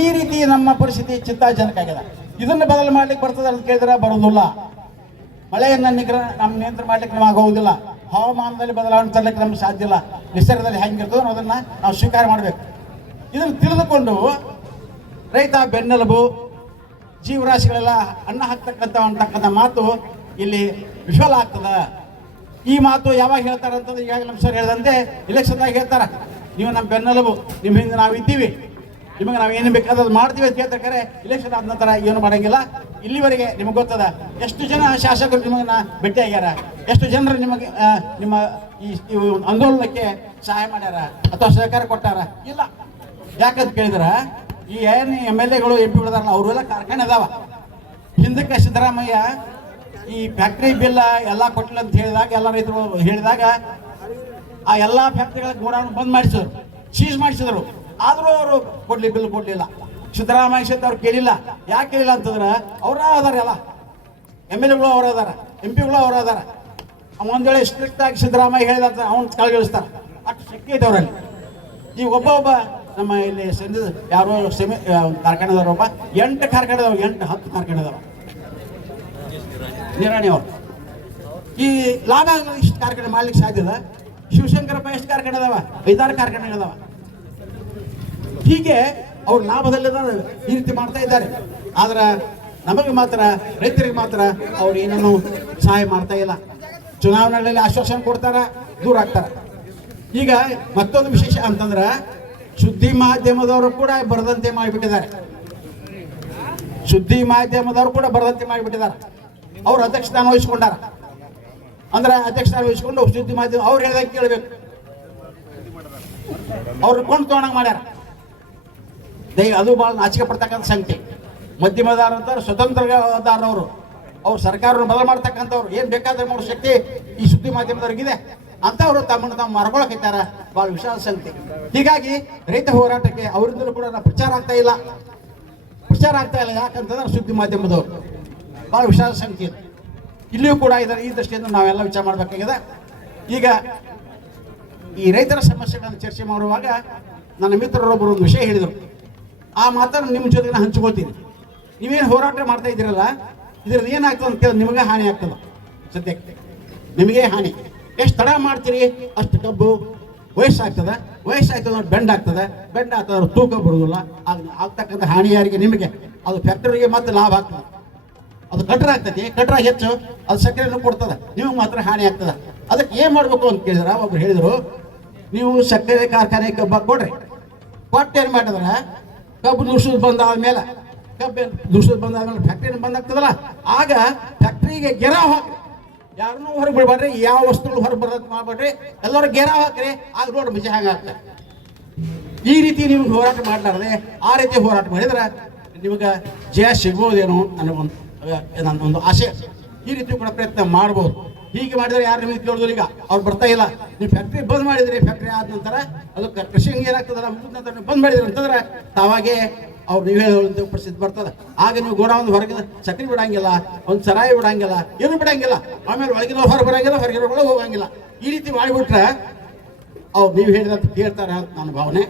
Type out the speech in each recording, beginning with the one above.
ಈ ರೀತಿ ನಮ್ಮ ಪರಿಸ್ಥಿತಿ ಚಿಂತಾಜನಕ ಆಗಿದೆ ಇದನ್ನ ಬದಲು ಮಾಡ್ಲಿಕ್ಕೆ ಬರ್ತದೆ ಅಂತ ಕೇಳಿದ್ರೆ ಬರೋದಿಲ್ಲ ಮಳೆಯನ್ನ ನಿಗ್ರಹ ನಮ್ಮ ನಿಯಂತ್ರಣ ಮಾಡ್ಲಿಕ್ಕೆ ನಮಗೆ ಆಗೋದಿಲ್ಲ. ಹವಾಮಾನದಲ್ಲಿ ಬದಲಾವಣೆ ತರಲಿಕ್ಕೆ ನಮ್ಗೆ ಸಾಧ್ಯ ಇಲ್ಲ. ನಿಸರ್ಗದಲ್ಲಿ ಹೆಂಗಿರ್ತದೋ ಅದನ್ನ ನಾವು ಸ್ವೀಕಾರ ಮಾಡಬೇಕು. ಇದನ್ನು ತಿಳಿದುಕೊಂಡು ರೈತ ಬೆನ್ನೆಲುಬು, ಜೀವರಾಶಿಗಳೆಲ್ಲ ಅನ್ನ ಹಾಕ್ತಕ್ಕಂಥ ಅಂತಕ್ಕಂಥ ಮಾತು ಇಲ್ಲಿ ವಿಫಲ ಆಗ್ತದ. ಈ ಮಾತು ಯಾವಾಗ ಹೇಳ್ತಾರೆ ಅಂತಂದ್ರೆ ಈಗಾಗಲೇ ನಮ್ಮ ಸರ್ ಹೇಳಿದಂತೆ ಇಲೆಕ್ಷನ್ದಾಗ ಹೇಳ್ತಾರೆ. ನೀವು ನಮ್ಮ ಬೆನ್ನೆಲುಬು, ನಿಮ್ಮ ಹಿಂದೆ ನಾವು ಇದ್ದೀವಿ ನಿಮಗೆ ನಾವು ಏನು ಬೇಕಾದ್ರೆ ಮಾಡ್ತೀವಿ ಅಂತ ಹೇಳ್ತಾರೆ ಇಲೆಕ್ಷನ್ ಆದ ನಂತರ ಏನು ಮಾಡಂಗಿಲ್ಲ. ಇಲ್ಲಿವರೆಗೆ ನಿಮಗೆ ಗೊತ್ತದ, ಎಷ್ಟು ಜನ ಶಾಸಕರು ನಿಮಗನ್ನ ಭೇಟಿ ಆಗ್ಯಾರ? ಎಷ್ಟು ಜನರು ನಿಮಗೆ ನಿಮ್ಮ ಈ ಆಂದೋಲನಕ್ಕೆ ಸಹಾಯ ಮಾಡ್ಯಾರ ಅಥವಾ ಸಹಕಾರ ಕೊಟ್ಟಾರ? ಇಲ್ಲ. ಯಾಕಂತ ಕೇಳಿದ್ರ, ಈ ಏನು ಎಂ ಎಲ್ ಎಗಳು, ಎಂ ಪಿಗಳದಾರಲ್ಲ ಅವರೆಲ್ಲ ಕಾರ್ಖಾನೆ ಅದಾವ. ಹಿಂದಕ್ಕೆ ಸಿದ್ದರಾಮಯ್ಯ ಈ ಫ್ಯಾಕ್ಟ್ರಿ ಬಿಲ್ ಎಲ್ಲ ಕೊಟ್ಟಿಲ್ಲ ಅಂತ ಹೇಳಿದಾಗ, ಎಲ್ಲ ರೈತರು ಹೇಳಿದಾಗ, ಆ ಎಲ್ಲ ಫ್ಯಾಕ್ಟ್ರಿಗಳ ಗೋಡೌನ್ ಬಂದ್ ಮಾಡಿಸಿದ್ರು ಸೀಸ್ ಮಾಡಿಸಿದ್ರು. ಆದರೂ ಅವರು ಕೊಡ್ಲಿ, ಬಿಲ್ ಕೊಡ್ಲಿಲ್ಲ. ಸಿದ್ದರಾಮಯ್ಯ ಶೆಟ್ಟಿ ಅವ್ರು ಕೇಳಿಲ್ಲ. ಯಾಕೆ ಕೇಳಿಲ್ಲ ಅಂತಂದ್ರೆ ಅವರ ಅದಾರ ಎಲ್ಲ ಎಂ ಎಲ್ ಎಗಳು ಅವ್ರ ಅದಾರ, ಎಂ ಪಿಗಳು ಅವ್ರ ಅದಾರ. ಒಂದ್ ವೇಳೆ ಸ್ಟ್ರಿಕ್ಟ್ ಆಗಿ ಸಿದ್ದರಾಮಯ್ಯ ಹೇಳಿದ ಅವನ್ ಕೆಳಗಿಳಿಸ್ತಾರ. ಅಷ್ಟು ಶಕ್ತಿ ಐತೆ ಅವರಲ್ಲಿ. ಈ ಒಬ್ಬ ಒಬ್ಬ ನಮ್ಮ ಇಲ್ಲಿ ಸಂದ ಯಾರೋ ಸೆಮಿ ಕಾರ್ಖಾನೆದವ್ರ ಒಬ್ಬ, ಎಂಟು ಕಾರ್ಖಾನೆ ಅದಾವ ಎಂಟು ಹತ್ತು ಕಾರ್ಖಾನೆ ಅದಾವ ನಿರಾಣಿ ಅವರು. ಈ ಲಾಭ ಇಷ್ಟು ಕಾರ್ಖಾನೆ ಮಾಡ್ಲಿಕ್ಕೆ ಸಾಧ್ಯದ ಶಿವಶಂಕರಪ್ಪ ಎಷ್ಟು ಕಾರ್ಖಾನೆ ಅದಾವ ಐದಾರು ಕಾರ್ಖಾನೆಗಳದಾವ. ಹೀಗೆ ಅವ್ರು ಲಾಭದಲ್ಲಿ ಈ ರೀತಿ ಮಾಡ್ತಾ ಇದ್ದಾರೆ. ಆದ್ರೆ ನಮಗೆ ಮಾತ್ರ, ರೈತರಿಗೆ ಮಾತ್ರ ಅವ್ರು ಏನನ್ನು ಸಹಾಯ ಮಾಡ್ತಾ ಇಲ್ಲ. ಚುನಾವಣೆಗಳಲ್ಲಿ ಆಶ್ವಾಸನೆ ಕೊಡ್ತಾರ? ದೂರ ಆಗ್ತಾರ? ಈಗ ಮತ್ತೊಂದು ವಿಶೇಷ ಅಂತಂದ್ರ ಸುದ್ದಿ ಮಾಧ್ಯಮದವರು ಕೂಡ ಬರದಂತೆ ಮಾಡಿಬಿಟ್ಟಿದ್ದಾರೆ. ಸುದ್ದಿ ಮಾಧ್ಯಮದವರು ಕೂಡ ಬರದಂತೆ ಮಾಡಿಬಿಟ್ಟಿದ್ದಾರೆ. ಅವ್ರು ಅಧ್ಯಕ್ಷ ಸ್ಥಾನ ವಹಿಸ್ಕೊಂಡಾರ? ಅಂದ್ರೆ ಅಧ್ಯಕ್ಷ ಸ್ಥಾನ ವಹಿಸ್ಕೊಂಡು ಸುದ್ದಿ ಮಾಧ್ಯಮ, ಅವ್ರು ಹೇಳ್ದಂಗೆ ಕೇಳಬೇಕು. ಅವ್ರು ಕೊಂಡು ತೊಗೊಂಡಂಗೆ ಮಾಡ್ಯಾರ. ದೈ ಅದು ಭಾಳ ನಾಚಿಕೆ ಪಡ್ತಕ್ಕಂಥ ಸಂಖ್ಯೆ. ಮಧ್ಯಮದಾರ ಅಂತಾರೆ ಸ್ವತಂತ್ರದಾರವರು ಅವ್ರು ಸರ್ಕಾರವನ್ನು ಬದಲು ಮಾಡ್ತಕ್ಕಂಥವ್ರು. ಏನು ಬೇಕಾದ್ರೆ ಮಾಡೋ ಶಕ್ತಿ ಈ ಸುದ್ದಿ ಮಾಧ್ಯಮದವ್ರಿಗಿದೆ ಅಂಥವ್ರು ತಮ್ಮನ್ನು ತಾವು ಮರ್ಕೊಳಕೈತಾರ ಬಹಳ ವಿಶಾಲ ಸಂಖ್ಯೆ. ಹೀಗಾಗಿ ರೈತ ಹೋರಾಟಕ್ಕೆ ಅವರಿಂದಲೂ ಕೂಡ ನಾವು ಪ್ರಚಾರ ಆಗ್ತಾ ಇಲ್ಲ. ಪ್ರಚಾರ ಆಗ್ತಾ ಇಲ್ಲ. ಯಾಕಂತಂದ್ರೆ ಸುದ್ದಿ ಮಾಧ್ಯಮದವ್ರು. ಬಹಳ ವಿಶಾಲ ಸಂಖ್ಯೆ ಇಲ್ಲಿಯೂ ಕೂಡ ಇದರ ಈ ದೃಷ್ಟಿಯಿಂದ ನಾವೆಲ್ಲ ವಿಚಾರ ಮಾಡಬೇಕಾಗಿದೆ. ಈಗ ಈ ರೈತರ ಸಮಸ್ಯೆಗಳನ್ನು ಚರ್ಚೆ ಮಾಡುವಾಗ ನನ್ನ ಮಿತ್ರರೊಬ್ಬರು ಒಂದು ವಿಷಯ ಹೇಳಿದರು. ಆ ಮಾತನ್ನು ನಿಮ್ಮ ಜೊತೆ ನಾನು ಹಂಚ್ಕೊಳ್ತೀನಿ. ನೀವೇನು ಹೋರಾಟ ಮಾಡ್ತಾ ಇದ್ದೀರಲ್ಲ ಇದ್ರದ್ದು ಏನಾಗ್ತದೆ ಅಂತ ಕೇಳಿದ್ರೆ ನಿಮಗೆ ಹಾನಿ ಆಗ್ತದೆ. ಸದ್ಯಕ್ಕೆ. ನಿಮಗೆ ಹಾನಿ. ಎಷ್ಟು ತಡ ಮಾಡ್ತೀರಿ? ಅಷ್ಟು ಕಬ್ಬು. ವಯಸ್ಸಾಗ್ತದೆ? ವಯಸ್ಸಾಗ್ತದೆ ಬೆಂಡ್ ಆಗ್ತದೆ? ಬೆಂಡ್ ಆಗ್ತದೆ ತೂಕ ಬರುವುದಿಲ್ಲ ಆಗ ಆಗ್ತಕ್ಕಂಥ ಹಾನಿ ಯಾರಿಗೆ? ನಿಮಗೆ. ಅದು ಫ್ಯಾಕ್ಟರಿಗೆ ಮತ್ತೆ ಲಾಭ ಆಗ್ತದೆ. ಅದು ಕಟ್ರ ಆಗ್ತದೆ ಕಟ್ರ ಹೆಚ್ಚು. ಅದು ಸಕ್ಕರೆಯನ್ನು ಕೊಡ್ತದೆ. ನೀವು ಮಾತ್ರ ಹಾನಿ ಆಗ್ತದೆ. ಅದಕ್ಕೆ ಏನು ಮಾಡ್ಬೇಕು ಅಂತ ಕೇಳಿದ್ರೆ ಒಬ್ರು ಹೇಳಿದರು, ನೀವು ಸಕ್ಕರೆ, ಕಾರ್ಖಾನೆ ಕಬ್ಬ ಕೊಡ್ರಿ. ಕೊಟ್ಟು ಏನು ಮಾಡಿದ್ರ ಕಬ್ಬು ಬಂದಾದ ಬಂದಾದ್ಮೇಲೆ, ಕಬ್ಬು ದುರ್ಸೋದು ಬಂದಾದ್ಮೇಲೆ ಫ್ಯಾಕ್ಟ್ರಿ ಬಂದಾಗ್ತದಲ್ಲ ಆಗ ಫ್ಯಾಕ್ಟ್ರಿಗೆ ಗೆರ ಹಾಕ್ರಿ. ಯಾರನ್ನೂ ಹೊರಗೆ ಬಿಡಬೇಡ್ರಿ ಯಾವ ವಸ್ತುಗಳು ಹೊರಗೆ ಬರೋದು ಮಾಡ್ಬೇಡ್ರಿ ಎಲ್ಲರೂ ಗೆರ ಹಾಕ್ರಿ, ಆಗ ನೋಡ್ರಿ ಮಜಾ ಹಾಗಾಗ್ತದೆ ಈ ರೀತಿ ನೀವು ಹೋರಾಟ ಮಾಡಲಾರ್ದೆ, ಆ ರೀತಿ ಹೋರಾಟ ಮಾಡಿದ್ರೆ ನಿಮಗೆ ಜಯ ಸಿಗ್ಬೋದೇನೋ ನನಗೊಂದು ನನ್ನ ಒಂದು ಆಸೆ. ಈ ರೀತಿ ಕೂಡ ಪ್ರಯತ್ನ ಮಾಡ್ಬೋದು. ಹೀಗೆ ಮಾಡಿದ್ರೆ ಯಾರು ನಿಮಗೆ ಕೇಳಿದ್ರು ಈಗ? ಅವ್ರು ಬರ್ತಾ ಇಲ್ಲ. ನೀವು ಫ್ಯಾಕ್ಟ್ರಿ ಬಂದ್ ಮಾಡಿದ್ರಿ ಫ್ಯಾಕ್ಟ್ರಿ ಆದ ನಂತರ ಅದು ಕೃಷಿ ಏನಾಗ್ತದಲ್ಲ? ಮುಗಿದ ನಂತರ ನೀವು ಬಂದ್ ಮಾಡಿದ್ರಿ ಅಂತಂದ್ರೆ ತಾವಾಗೆ ಅವ್ರು ನೀವು ಹೇಳೋದು ಪರಿಸ್ಥಿತಿ ಬರ್ತದೆ. ಆಗ ನೀವು ಗೋಡೌನ್ ಹೊರಗಿನ ಸಕ್ರಿ ಬಿಡಂಗಿಲ್ಲ, ಒಂದು ಸರಾಯಿ ಬಿಡಂಗಿಲ್ಲ, ಏನು ಬಿಡಂಗಿಲ್ಲ. ಆಮೇಲೆ ಒಳಗಿನ ಹೊರ ಬರಂಗಿಲ್ಲ ಹೊರಗಿನ ಒಳಗೆ ಹೋಗಂಗಿಲ್ಲ. ಈ ರೀತಿ ಮಾಡಿಬಿಟ್ರೆ ಅವ್ರು ನೀವು ಹೇಳಿದಂತ ಕೇಳ್ತಾರೆ ನನ್ನ ಭಾವನೆ.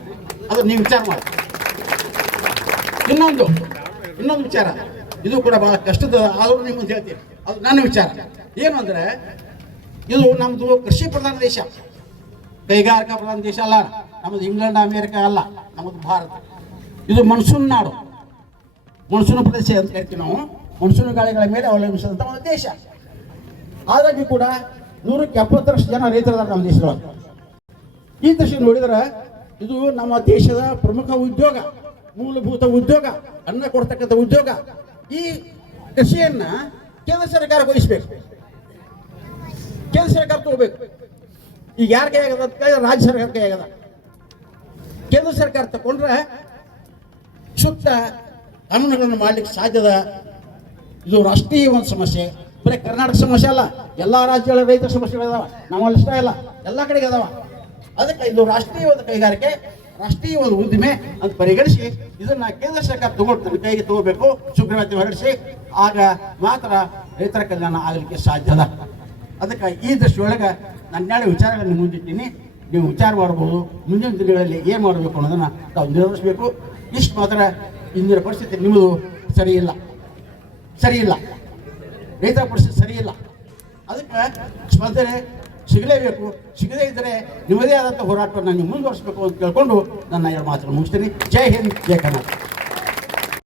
ಅದು ನೀವು ವಿಚಾರ ಮಾಡಿ. ಇನ್ನೊಂದು ಇನ್ನೊಂದು ವಿಚಾರ. ಇದು ಕೂಡ ಬಹಳ ಕಷ್ಟದ ಆದರೂ ನಿಮ್ಗೆ ಹೇಳ್ತೀನಿ. ಅದು ನನ್ನ ವಿಚಾರ. ಏನು ಅಂದ್ರೆ, ಇದು ನಮ್ಮದು ಕೃಷಿ ಪ್ರಧಾನ ದೇಶ. ಕೈಗಾರಿಕಾ ಪ್ರಧಾನ ದೇಶ ಅಲ್ಲ ನಮ್ಮದು ಇಂಗ್ಲೆಂಡ್, ಅಮೇರಿಕಾ ಅಲ್ಲ ನಮ್ಮದು ಭಾರತ. ಇದು ಮನ್ಸೂನ್ ನಾಡು. ಮನ್ಸೂನ್ ಪ್ರದೇಶ ಅಂತ ಹೇಳ್ತೀವಿ ನಾವು. ಮನ್ಸೂನ್ ಗಾಳಿಗಳ ಮೇಲೆ ಅವಲಂಬಿಸಿದಂಥ ಒಂದು ದೇಶ. ಆದಾಗ್ಯೂ ಕೂಡ ನೂರಕ್ಕೆ ಎಪ್ಪತ್ತರಷ್ಟು ಜನ ರೈತರಿದ್ದಾರೆ ನಮ್ಮ ದೇಶದೊಳಗೆ ಈ ದೃಷ್ಟಿ ನೋಡಿದ್ರೆ ಇದು ನಮ್ಮ ದೇಶದ ಪ್ರಮುಖ ಉದ್ಯೋಗ, ಮೂಲಭೂತ ಉದ್ಯೋಗ, ಅನ್ನ ಕೊಡ್ತಕ್ಕಂಥ ಉದ್ಯೋಗ. ಈ ಕೃಷಿಯನ್ನ ಕೇಂದ್ರ ಸರ್ಕಾರ ವಹಿಸ್ಬೇಕು. ಕೇಂದ್ರ ಸರ್ಕಾರ ತಗೋಬೇಕು. ಈಗ ಯಾರ ಕೈ ಆಗದ? ರಾಜ್ಯ ಸರ್ಕಾರ ಕೈ ಆಗದ? ಕೇಂದ್ರ ಸರ್ಕಾರ ತಗೊಂಡ್ರೆ ಸೂಕ್ತ ಕಾನೂನುಗಳನ್ನು ಮಾಡ್ಲಿಕ್ಕೆ ಸಾಧ್ಯದ ಇದು ರಾಷ್ಟ್ರೀಯ ಒಂದು ಸಮಸ್ಯೆ. ಬರೀ ಕರ್ನಾಟಕ ಸಮಸ್ಯೆ ಅಲ್ಲ, ಎಲ್ಲಾ ರಾಜ್ಯಗಳ ರೈತರ ಸಮಸ್ಯೆಗಳಿದಾವ. ನಮ್ಮಲ್ಲಿ ಇಷ್ಟ ಇಲ್ಲ, ಎಲ್ಲ ಕಡೆಗೆ ಅದಾವ. ಅದಕ್ಕೆ ಇದು ರಾಷ್ಟ್ರೀಯ ಒಂದು ಕೈಗಾರಿಕೆ ರಾಷ್ಟ್ರೀಯ ಒಂದು ಉದ್ದಿಮೆ ಅಂತ ಪರಿಗಣಿಸಿ ಇದನ್ನ ಕೇಂದ್ರ ಸರ್ಕಾರ ತಗೊಳ್ತಾರೆ ಕೈಗೆ ತಗೋಬೇಕು, ಸುಗ್ರೀವಾಜ್ಞೆ ಹೊರಡಿಸಿ, ಆಗ ಮಾತ್ರ ರೈತರ ಕಲ್ಯಾಣ ಆಗಲಿಕ್ಕೆ ಅದ ಅದಕ್ಕೆ ಈ ದೃಷ್ಟಿಯೊಳಗೆ ನನ್ನ ಎರಡು ವಿಚಾರಗಳನ್ನು ಮುಂದಿಟ್ಟಿನಿ. ನೀವು ವಿಚಾರ ಮಾಡ್ಬೋದು, ಮುಂದಿನ ದಿನಗಳಲ್ಲಿ ಏನು ಮಾಡಬೇಕು ಅನ್ನೋದನ್ನು ತಾವು ನಿರ್ಧರಿಸಬೇಕು. ಇಷ್ಟು ಮಾತ್ರ ಇಂದಿನ ಪರಿಸ್ಥಿತಿ ನಿಮ್ಮದು ಸರಿಯಿಲ್ಲ ಸರಿಯಿಲ್ಲ ರೈತರ ಪರಿಸ್ಥಿತಿ ಸರಿಯಿಲ್ಲ ಅದಕ್ಕೆ ಸ್ಪಂದನೆ ಸಿಗಲೇಬೇಕು. ಸಿಗದೇ ಇದ್ದರೆ ನಿಮ್ಮದೇ ಆದಂಥ ಹೋರಾಟವನ್ನು ನೀವು ಮುಂದುವರಿಸಬೇಕು ಅಂತ ಕೇಳ್ಕೊಂಡು ನನ್ನ ಎರಡು ಮಾತನ್ನು ಮುಗಿಸ್ತೀನಿ. ಜೈ ಹಿಂದ್, ಜೈ ಕರ್ನಾಟಕ.